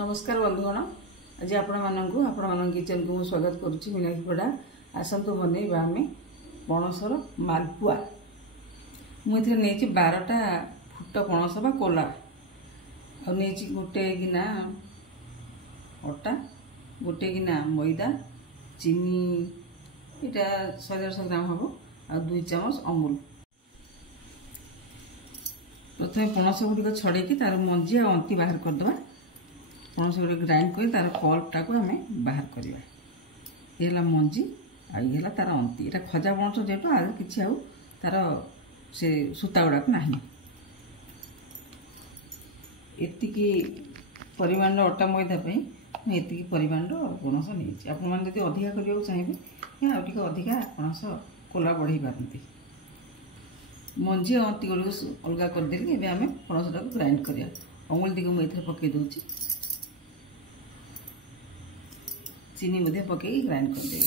नमस्कार बंधुगण आज आपण किचन को स्वागत करुच्ची मीनाक्षी पड़ा आसतु बनइबा आम पणसर मालपुआ मुझे नहीं 12टा फुट पणस बा कोला गोटे गिना अटा गोटे गिना मैदा चीनी यहाँ 150 ग्राम हम आ 2 चामच अमूल प्रथम पणस गुड़िक छड़े तार मंजी आ अंति बाहर करदे पणस गुड़ ग्राइंड कर तार पल्पटा को आम बाहर करवा ये मंजी आई तार अंति यहाँ खजा पणस जेहेतु आ कि तार से सूता गुड़ाक ना एतिकी परिमाण अटा मैदापी मुझे परिमाण पणस नहीं आपड़ी अधिका करने चाहिए आगे अधिका पणस कोला बढ़े पारती मंजी अंति गुड़ अलग करदे आम पणसटा को ग्राइंड करा अमूल दी मुझे पकई दूसरी चीनी मध्य पकई ग्राइंड कर दे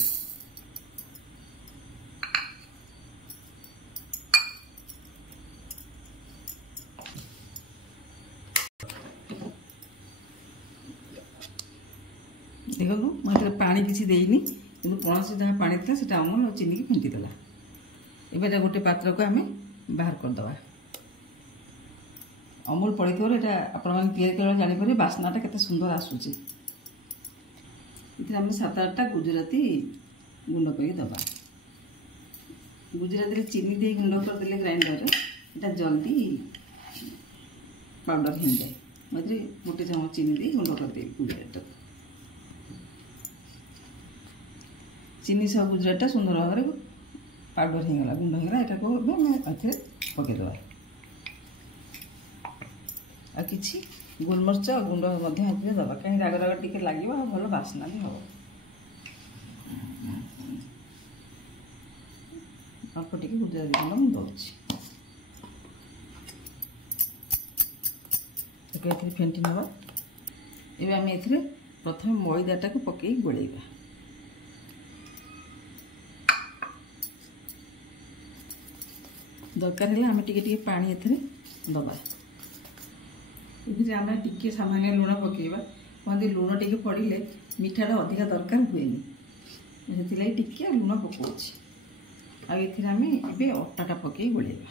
देखो मुझे पानी किसी देनी कि पणस जहाँ पानी था से अमूल और चीनी की फेंटीदेला एवं गोटे पात्र को आम बाहर करदे अमूल पड़ी थोड़ा आप जापर बास्नाटा केते सुंदर आसूची इधर आम 7-8टा गुजराती गुंड करदबा गुजराती चीनी दे गुंड करदे ग्राइंडर यहाँ जल्दी पाउडर हो जाए मुझे गोटे चामच चीनी दे गुंड करदे गुजरात चीनी सब गुजराता सुंदर भाव में पाउडर होगा गुंड होगा यहाँ को पकईदबा आ कि गोलमरीच गुंड दबा कहीं राग राग टी लगे भल बास्ना भी हम अल्प टी गुजराती गुंड मुझे दूसरी फेंटी नवा एवं आम ए प्रथम मैदाटा को पकई गोलेबा दरकार है आम टे पानी ए दबा ये आम टे सामान्य लुण पकेबा कहते लुण टे पड़े मीठाटा अधिका दरकार हुए से टे लुण पकाउछि आम ए अटाटा पकई गोलेबा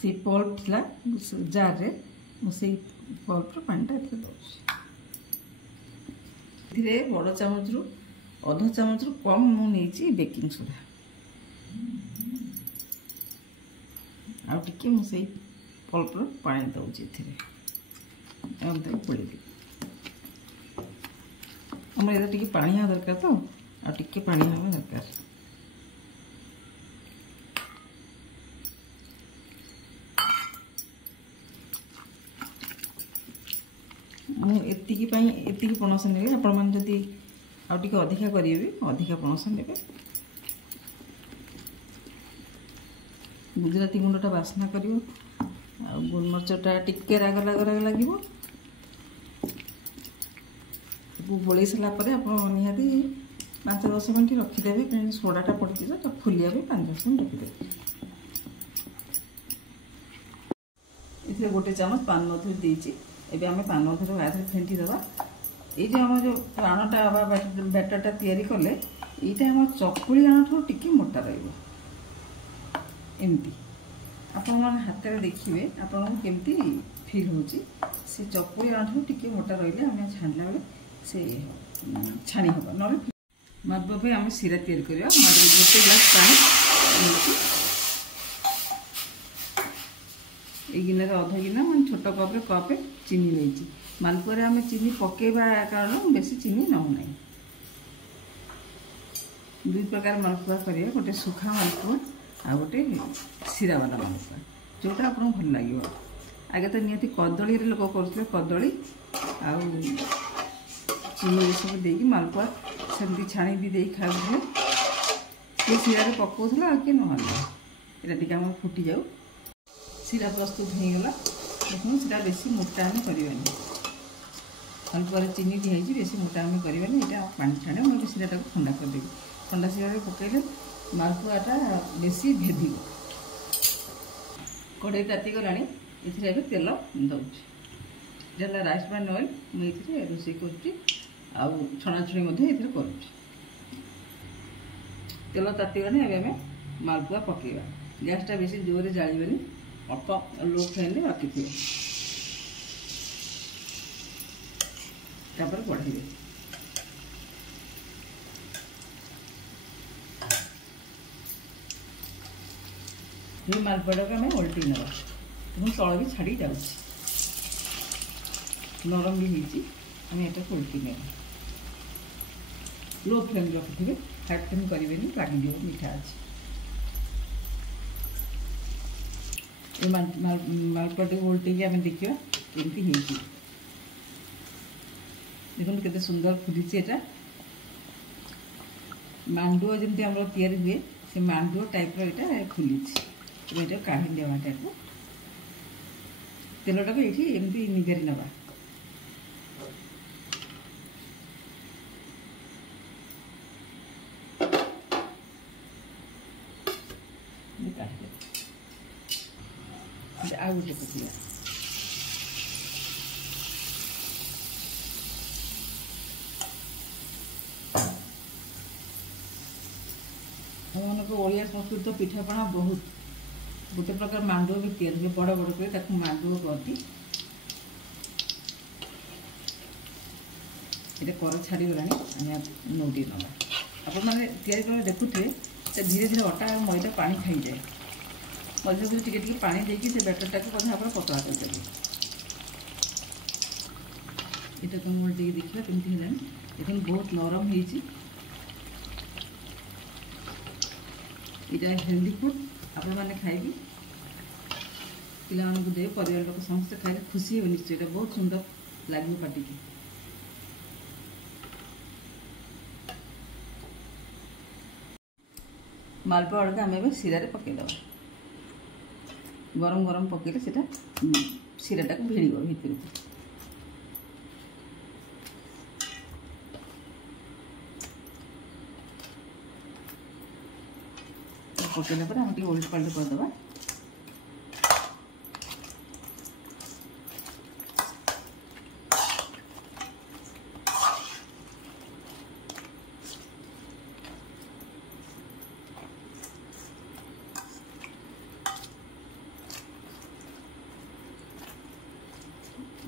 से पल्प थिला जार रे मुझे पल्पर पानीटा ए बड़ चामच रु अध चामच रु कम मुझे बेकिंग सोडा आगे मुझे पल्पर पानी दूसरी पड़े आम ये पानी हाँ दरकार तो आगे पानी हाँ दरकार मुझे पणस ने आपड़ी अधिका करेंगे अधिका पणस ने गुजराती गुंडटा बास्ना कर गोलमरीचटा टिके राग राग राग लगे गोल सारापर आप निहाती 5-10 मिनट रखीदे कहीं सोडाटा पड़ी तो फुलिया भी 5-10 मिनट रखीदे इसे गोटे चामच पान मधुरी देती एवं आम पान मधुरी आधे फेंटी दबा ये जो आम जो आणटा बैटरटा तैयारी कले यहाँ आम चकुली आण ठूँ टी मोटा रमती आपण हाथ में देखिए आपन केमती फिल हो से चकुली आण ठूँ टी मोटा रही आम छाणला बेले से छाणी हम ना मालपुआ आम सीरा तैयारी करवा गोटे ग्लास पानी ये गिनार अध गिना मैं छोट कप्रे कपे चीनी नहीं मालपुआ आम चीनी पकेबा कारण बेसी चीनी नौ ना 2 प्रकार मालपुआ करिए गोटे सुखा मालपुआ आ गोटे सीरा वाला मालपुआ जोटा आपको भल लगे आगे तो निहाती कदली लोक करते कदली आ चीनी सब देकी मालपुआ सेमती छाणी भी दे खाऊे किए सीरा पकाला किए ना यहाँ टी आम फुटी जाऊ सीरा प्रस्तुत हो गला देखो सीरा बेसी मोटा आम करवानी मालपुआ चीनी दिखाई बेसी मोटा आम करवानी यहाँ पानी छाड़े मुझे सीराटा को ठंडा करदेवी ठंडा सीरा पकईले मालपुआटा बेसी भेद कड़े तातीगला ए तेल दौर राइस ब्रांड ऑयल मुझे रोषे कर छणाछुणी कर तेल तातीगला आम मालपुआ पकेवा गैसटा बेसी जोर जाड़े अल्प लो फ्लेम रखी थे बढ़े ये मालपुआ को आम ओल्टी ना तल भी छाड़ी जा नरम भी आम यहाँ ओल्टी ना लो फ्लेम रखी थे हाई फ्लेम करेंगे लगे मीठा अच्छे ये मालपुआ को ओल्टे आम देखा एमती देखो केते सुंदर फुली एटा मांडुआ जमी आम तैयारी हुए से मांडुआ टाइप रहा फुली ये काढ़ी देवाटा को तेलटा को ये एमती निगारी नवा आ गोटे पकड़ा हम ओडिया संस्कृत पिठापणा बहुत गोटे प्रकार मांडुआ भी तैयार बड़ बड़ कर मांडुआ कहती ये कर छाड़गला नौटी ना आपण मैंने तैयारी देखुए धीरे धीरे अटा और मैदा पानी खाई जाए मझे मझे टी पानी देकी से बैटरटा को आप पतला कर ये तुम देखा कमी है देखो बहुत नरम होटा हेल्दी फुड आपण मैंने खाइबी पिला दे परिवार लोग समस्त खाइले खुशी हो निश्चय बहुत सुंदर लगे पार्टी की मालपुआ गुड़ा आम सीरा पकईद गरम गरम पकईले सीराटा को भिड़ भितर पकईला पर आम उल्ट पाल्ट करदे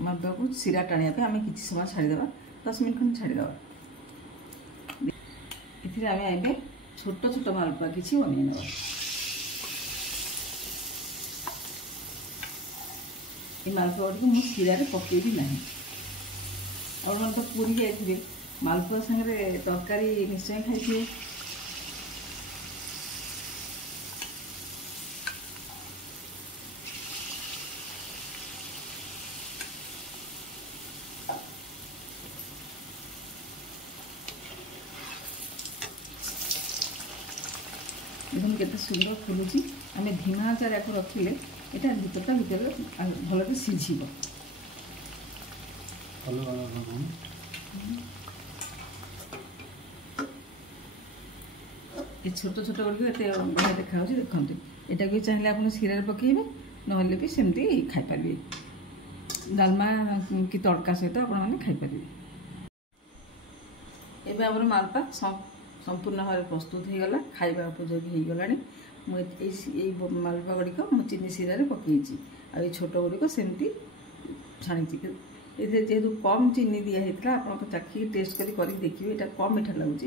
मालपुआ को सीरा टाणी आम कि समय छाड़ीदे 10 मिनट खंड छाड़ीदे ये आम ए छोट छोट मालपुआ किसी बन मालपुआ गुड़ को सीरा पकईबी ना और तो पूरी जाइए मालपुआ सागर तरकारी निश्चय खाई देखो केते सुंदर फुलुची आम धीमा आचार या रखिले यहाँ भीतरटा भीतर भल सीझ ये छोट छोट गुड़ एत बढ़िया देखा देखते यहाँ भी चाहिए आप सीरा पकईबे ना भी सेमती खाईपारे डालमा कि तड़का सहित आपपारे एवं आम मालपुआ संपूर्ण भाव प्रस्तुत हो गला खाइबा उपयोगी हो गला मुझे मालपुआ गुड़िक चीनी सीरा पकई आ छोट गुड़िक सेमती छाणी जेहेतु कम चीनी दिखाई आप चाखी टेस्ट कर देखिए यहाँ कम मीठा लगुच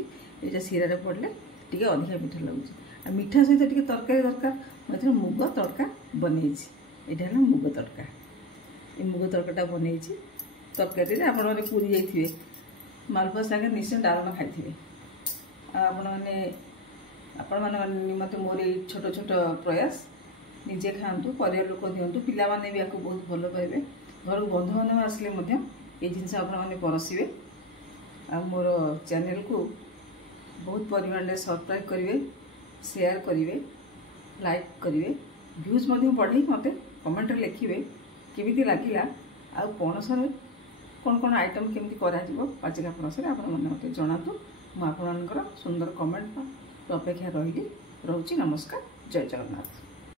ये सीरा पड़े टी अधिका मीठा लगुच आ मीठा सहित टी तरकारी दरकार मुझे मुग तड़का बनई यहाँ मुग तड़का ये मुग तड़काटा बनई तरकारी आपण पूरी जाइए मालपुआ सागे निश्चय डालमा खाई आपण निमंते मोर छोट छोट प्रयास निजे खातु परिवार लोक दिंतु पिलाने भी आपको बहुत भल पाइबे घर को बंधु बांधव आसिले ये जिनस आपने परसिबे आ मोर चैनल को बहुत परिमाण सब्सक्राइब करेंगे शेयर करेंगे लाइक करेंगे व्यूज बढ़े मत कमेंट लिखे केमी लगे आ पणस कौन कौन आइटम केमी कर पाचिका पणस आप मत जनातु मुझे सुंदर कमेंट ଅପେକ୍ଷା ରହିଲି। ରହୁଛି। ନମସ୍କାର। ଜୟ ଜଗନ୍ନାଥ।